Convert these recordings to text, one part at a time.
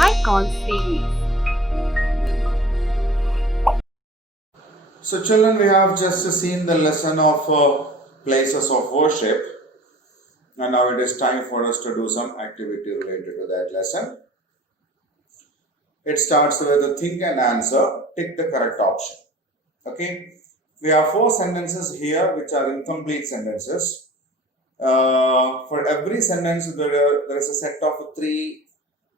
high call series. So children, we have just seen the lesson of places of worship, and now it is time for us to do some activity related to that lesson. It starts with a think and answer, tick the correct option. Okay, we have 4 sentences here which are incomplete sentences. For every sentence there is a set of 3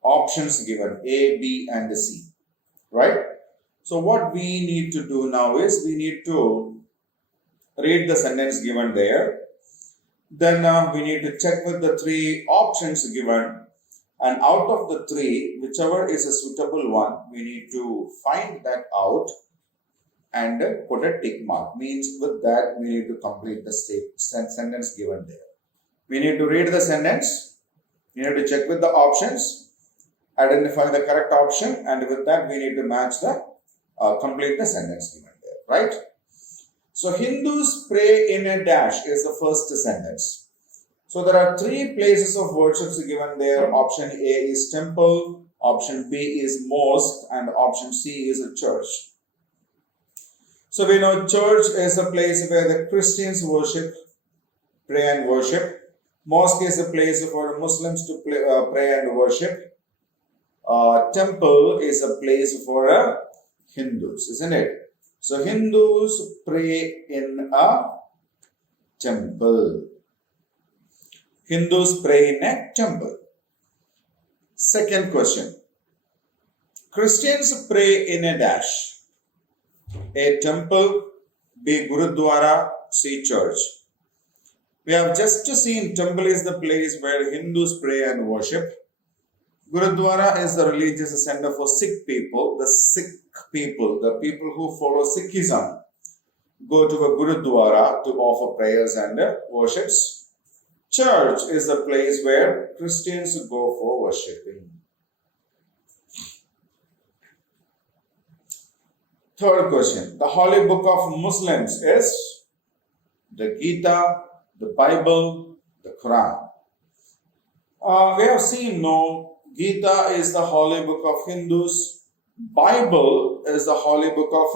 options given, A, B and C, right? So what we need to do now is we need to read the sentence given there. Then we need to check with the 3 options given, and out of the 3, whichever is a suitable one, we need to find that out and put a tick mark. Means with that we need to complete the sentence given there. We need to read the sentence, we need to check with the options, identify the correct option, and with that we need to match the complete the sentence given there, right? So Hindus pray in a dash is the first sentence. So there are 3 places of worship given there. Option A is temple, option B is mosque, and option C is a church. So we know church is a place where the Christians worship, pray and worship. Mosque is a place for Muslims to pray and worship. Temple is a place for Hindus, isn't it? So Hindus pray in a temple. Hindus pray in a temple. Second question. Christians pray in a dash. A temple, B Gurudwara, C church. We have just seen temple is the place where Hindus pray and worship. Gurudwara is the religious center for Sikh people. The Sikh people, the people who follow Sikhism, go to a Gurudwara to offer prayers and worships. Church is the place where Christians go for worshipping. Third question. The holy book of Muslims is the Gita, the Bible, the Quran. We have seen, no, Gita is the holy book of Hindus, Bible is the holy book of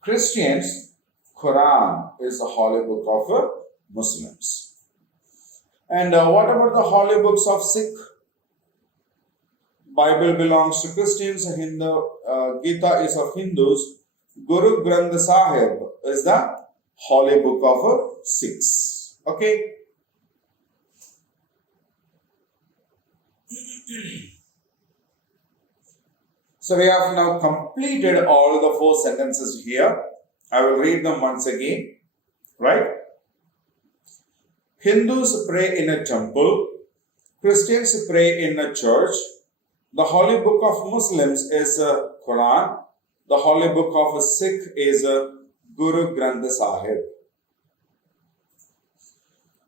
Christians, Quran is the holy book of Muslims. And what about the holy books of Sikh? Bible belongs to Christians, Gita is of Hindus, Guru Granth Sahib is the holy book of Sikhs. Okay. So we have now completed all the 4 sentences here. I will read them once again. Right? Hindus pray in a temple. Christians pray in a church. The holy book of Muslims is Quran. The holy book of a Sikh is Guru Granth Sahib.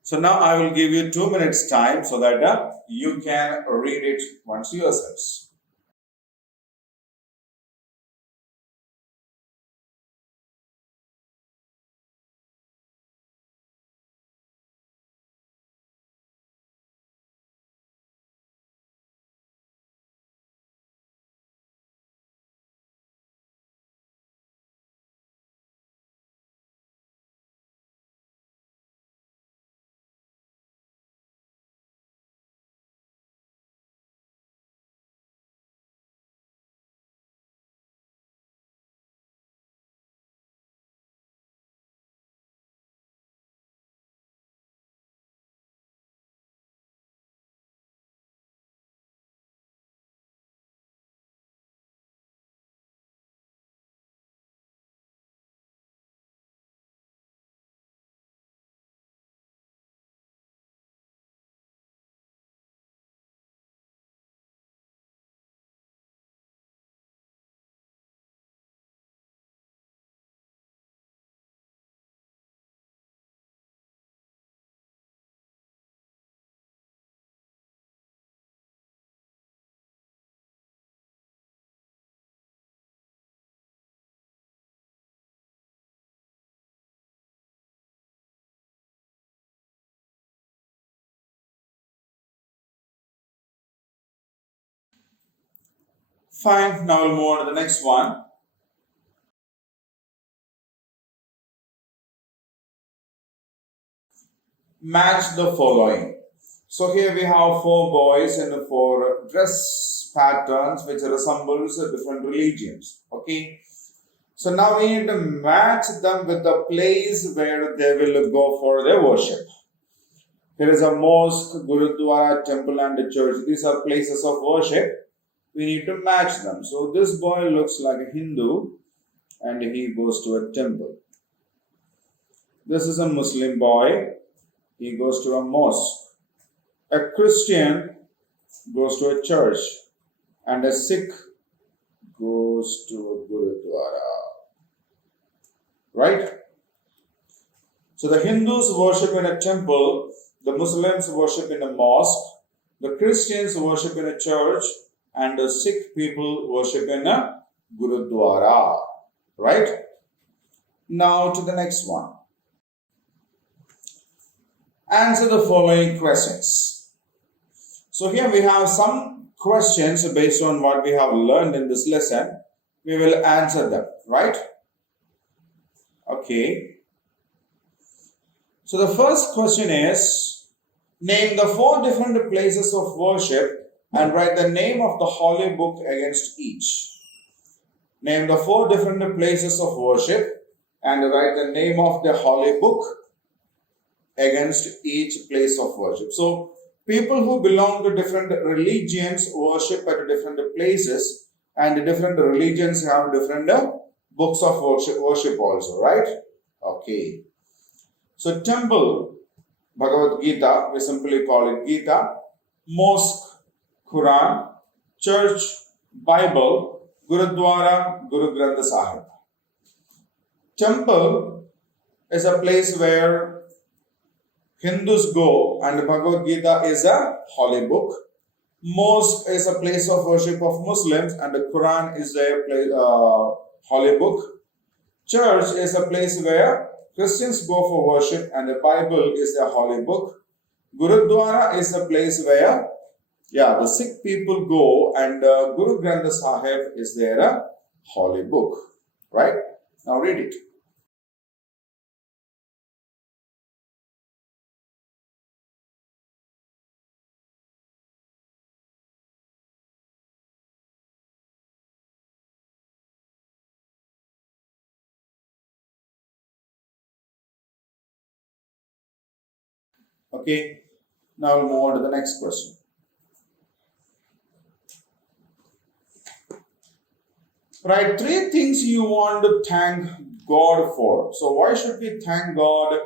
So now I will give you 2 minutes time so that you can read it once yourselves. Fine, now we'll move on to the next one. Match the following. So here we have 4 boys and 4 dress patterns which resembles different religions. Okay. So now we need to match them with the place where they will go for their worship. Here is a mosque, gurudwara, temple and a church. These are places of worship. We need to match them. So this boy looks like a Hindu and he goes to a temple. This is a Muslim boy. He goes to a mosque. A Christian goes to a church. And a Sikh goes to a gurudwara. Right? So the Hindus worship in a temple. The Muslims worship in a mosque. The Christians worship in a church. And the Sikh people worship in a gurudwara. Right? Now to the next one. Answer the following questions. So here we have some questions based on what we have learned in this lesson. We will answer them, right? Okay. So the first question is, name the 4 different places of worship and write the name of the holy book against each. Name the 4 different places of worship and write the name of the holy book against each place of worship. So, people who belong to different religions worship at different places, and different religions have different books of worship also, right? Okay. So, temple, Bhagavad Gita, we simply call it Gita. Mosque, Quran. Church, Bible. Gurudwara, Guru Granth Sahib. Temple is a place where Hindus go, and Bhagavad Gita is a holy book. Mosque is a place of worship of Muslims, and the Quran is a holy book. Church is a place where Christians go for worship, and the Bible is a holy book. Gurudwara is a place where, the Sikh people go, and Guru Granth Sahib is there a holy book. Right? Now read it. Okay, now we'll move on to the next question. Write 3 things you want to thank God for. So, why should we thank God?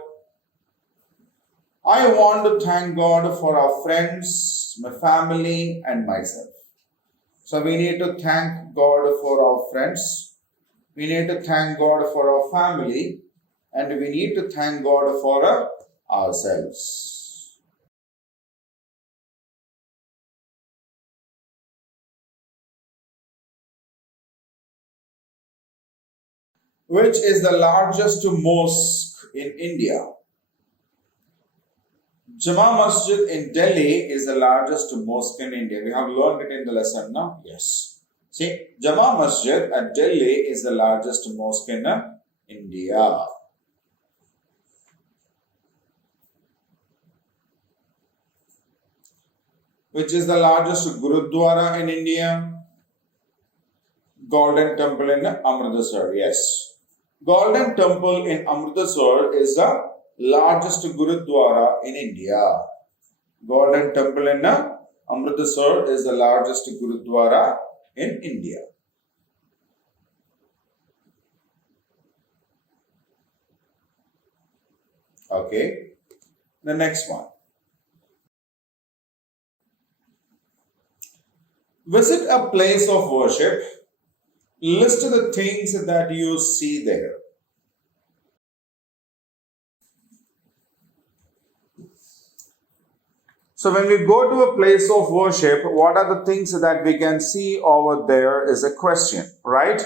I want to thank God for our friends, my family, and myself. So, we need to thank God for our friends, we need to thank God for our family, and we need to thank God for ourselves. Which is the largest mosque in India? Jama Masjid in Delhi is the largest mosque in India. We have learned it in the lesson now. Yes. See, Jama Masjid at Delhi is the largest mosque in India. Which is the largest Gurudwara in India? Golden Temple in Amritsar. Yes. Golden Temple in Amritsar is the largest Gurudwara in India. Golden Temple in Amritsar is the largest Gurudwara in India. Okay. The next one. Visit a place of worship. List the things that you see there. So when we go to a place of worship, what are the things that we can see over there is a question, right?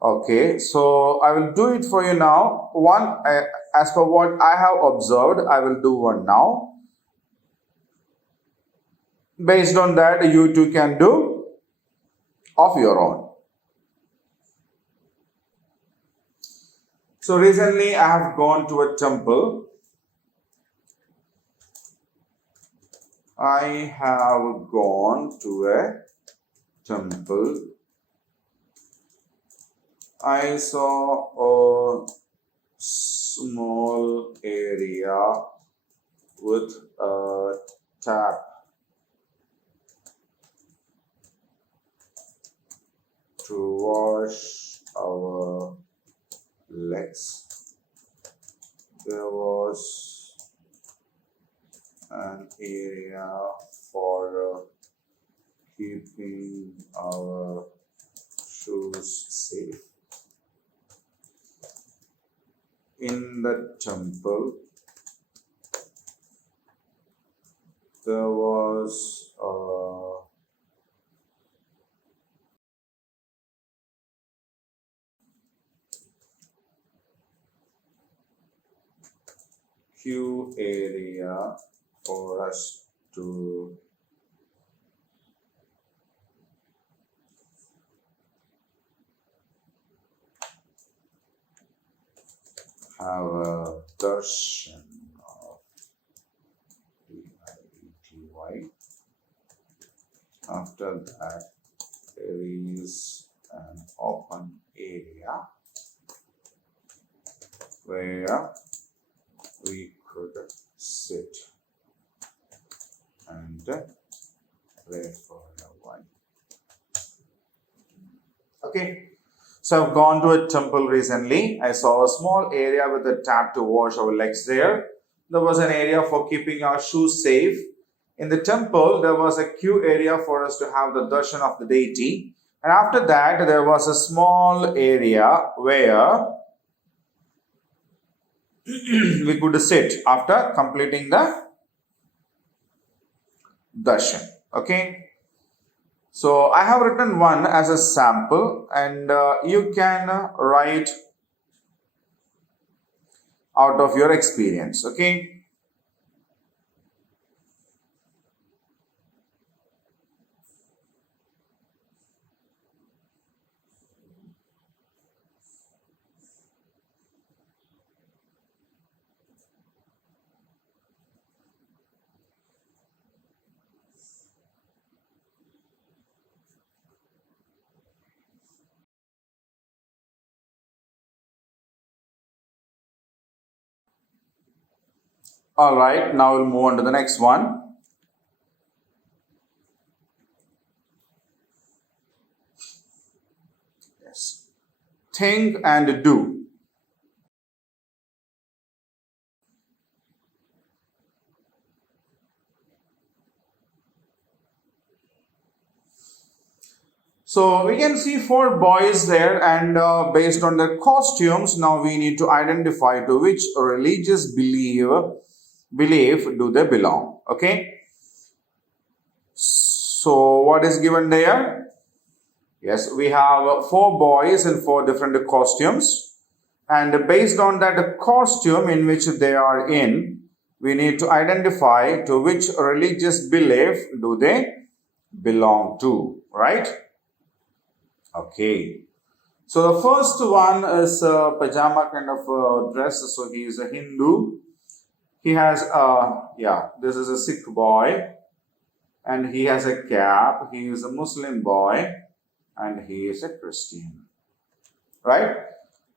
Okay, so I will do it for you now. One, as per what I have observed, I will do one now. Based on that, you too can do. of your own. So recently I have gone to a temple. I have gone to a temple. I saw a small area with a tap to wash our legs. There was an area for keeping our shoes safe. In the temple, there was a queue area for us to have a darshan of DIETY. After that, there is an open area where we could sit and pray for a while. Okay. So I've gone to a temple recently. I saw a small area with a tap to wash our legs there. There was an area for keeping our shoes safe. In the temple, there was a queue area for us to have the darshan of the deity. And after that, there was a small area where we could sit after completing the darshan. Okay. So I have written one as a sample, and you can write out of your experience. Okay. All right, now we'll move on to the next one. Yes. Think and do. So we can see 4 boys there, and based on their costumes, now we need to identify to which religious belief do they belong. Okay. So what is given there? Yes, we have 4 boys in 4 different costumes, and based on that costume in which they are in, we need to identify to which religious belief do they belong to, right? Okay. So the first one is a pajama kind of dress. So he is a Hindu. He has this is a Sikh boy, and he has a cap. He is a Muslim boy, and he is a Christian, right?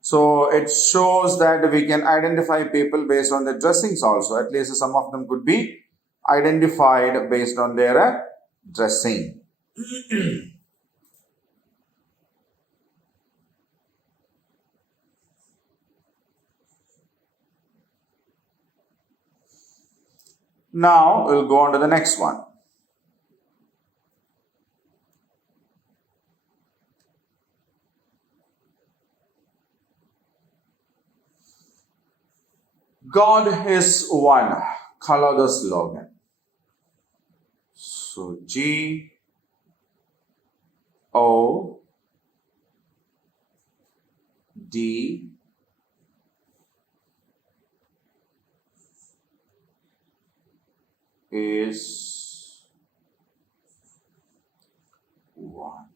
So it shows that we can identify people based on their dressings also. At least some of them could be identified based on their dressing. Now we'll go on to the next one. God is one. Color the slogan. So GOD is one.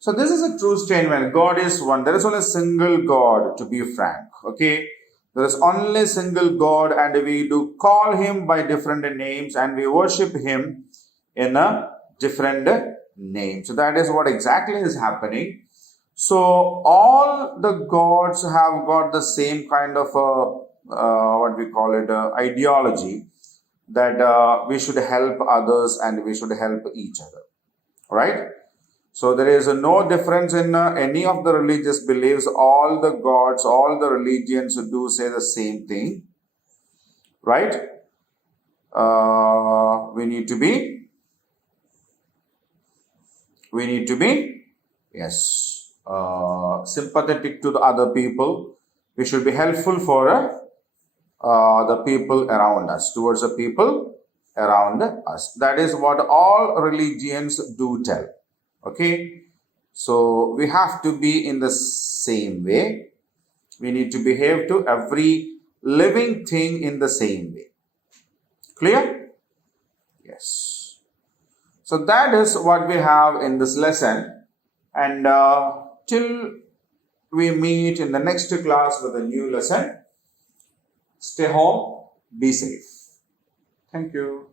So this is a true statement. God is one. There is only a single God, to be frank. Okay. There is only a single God, and we do call him by different names, and we worship him in a different name. So that is what exactly is happening. So all the gods have got the same kind of what we call it ideology, that we should help others and we should help each other, right? So there is no difference in any of the religious beliefs. All the gods, all the religions do say the same thing, right? We need to be, yes, sympathetic to the other people. We should be helpful for the people around us, towards the people around us. That is what all religions do tell. Okay, so we have to be in the same way. We need to behave to every living thing in the same way. Clear? Yes. So that is what we have in this lesson. And till we meet in the next class with a new lesson, stay home, be safe. Thank you.